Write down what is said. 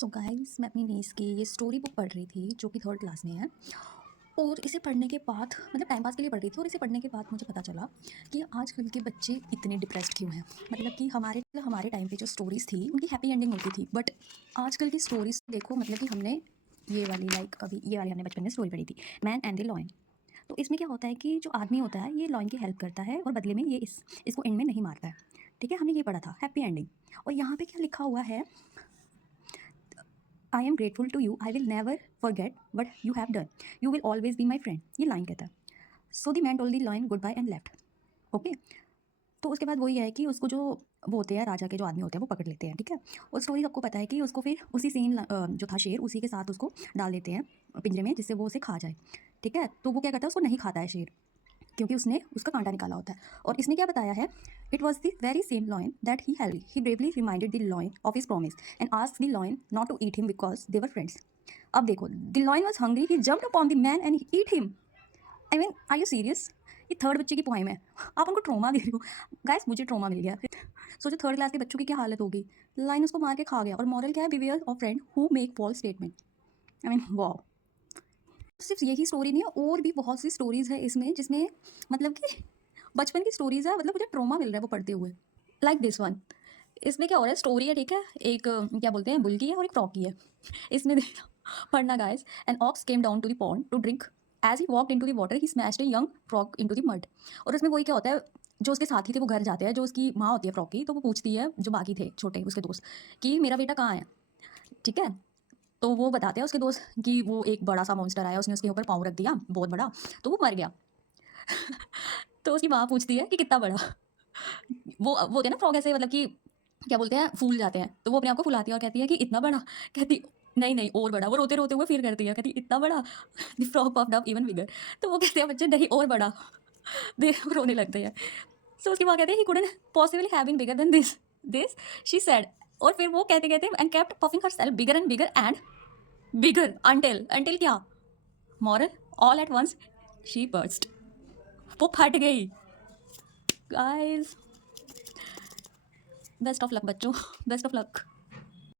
So guys मैं अपनी नीस की ये स्टोरी बुक पढ़ रही थी जो कि थर्ड क्लास में है। और इसे पढ़ने के बाद मतलब टाइम पास के लिए पढ़ रही थी और इसे पढ़ने के बाद मुझे पता चला कि आजकल के बच्चे इतने डिप्रेस्ड क्यों हैं। मतलब कि हमारे टाइम पे जो स्टोरीज़ थी उनकी हैप्पी एंडिंग होती थी, बट आजकल की स्टोरीज़ देखो। मतलब कि हमने ये वाली अभी ये वाली हमने बचपन में स्टोरी पढ़ी थी, मैन एंड द लॉयन। तो इसमें क्या होता है कि जो आदमी होता है ये लॉयन की हेल्प करता है और बदले में ये इसको एंड में नहीं मारता है। ठीक है, हमने ये पढ़ा था हैप्पी एंडिंग। और यहाँ पे क्या लिखा हुआ है, I am grateful to you, I will never forget what you have done, you will always be my friend. ये लाइन कहता है। So the man told the line goodbye and left. Okay, तो उसके बाद वही है कि उसको जो वो होते हैं राजा के जो आदमी होते हैं वो पकड़ लेते हैं। ठीक है, और स्टोरी सबको पता है कि उसको फिर उसी सेम जो था शेर उसी के साथ उसको डाल देते हैं पिंजरे में जिससे वो उसे खा जाए। ठीक है, तो वो क्या करता है, उसको नहीं खाता है शेर, क्योंकि उसने उसका कांटा निकाला होता है। और इसने क्या बताया है, it was the very same lion that he held, he bravely reminded the lion of his promise and asked the lion not to eat him because they were friends. अब देखो, the lion was hungry, he jumped upon the man and eat him. I mean are you serious? ये third बच्चे की poem है, आप उनको trauma दे रहे हो। गाइस मुझे ट्रोमा मिल गया। सोचो थर्ड क्लास के बच्चों की क्या हालत होगी। लाइन उसको मार के खा गया। और मॉरल क्या है, beware of friend who make false statement. I mean wow. सिर्फ यही स्टोरी नहीं है, और भी बहुत सी स्टोरीज है इसमें जिसमें मतलब कि बचपन की स्टोरीज है। मतलब मुझे ट्रोमा मिल रहा है वो पढ़ते हुए। लाइक दिस वन, इसमें क्या हो रहा है, स्टोरी है ठीक है, एक क्या बोलते हैं बुल की है और एक फ्रॉग की है। इसमें देखना, पढ़ना guys. An ox came down to the pond to drink, as he walked into the water he smashed a young frog into the mud. और उसमें वही क्या होता है, जो उसके साथी थे वो घर जाते हैं, जो उसकी माँ होती है फ्रॉग की, तो वो पूछती है जो बाकी थे छोटे उसके दोस्त कि मेरा बेटा कहाँ है। ठीक है, तो वो बताते हैं उसके दोस्त कि वो एक बड़ा सा मॉन्स्टर आया, उसने उसके ऊपर पाँव रख दिया बहुत बड़ा, तो वो मर गया। तो उसकी माँ पूछती है कि कितना बड़ा। वो होते हैं ना फ्रॉग ऐसे, मतलब कि क्या बोलते हैं, फूल जाते हैं, तो वो अपने आप को फुलाती है और कहती है कि इतना बड़ा। कहती नहीं नहीं और बड़ा। वो रोते रोते हुए फिर करती है, कहती इतना बड़ा। The frog puffed up even bigger. तो वो कहते हैं बच्चे नहीं और बड़ा। दे रोने लगते हैं। सो उसकी माँ कहती है he couldn't possibly have been bigger than this she said. और फिर वो कहते कहते and kept puffing herself bigger and bigger and bigger until क्या, moral, all at once she burst. वो फट गई। गाइस बेस्ट ऑफ लक बच्चों, बेस्ट ऑफ लक।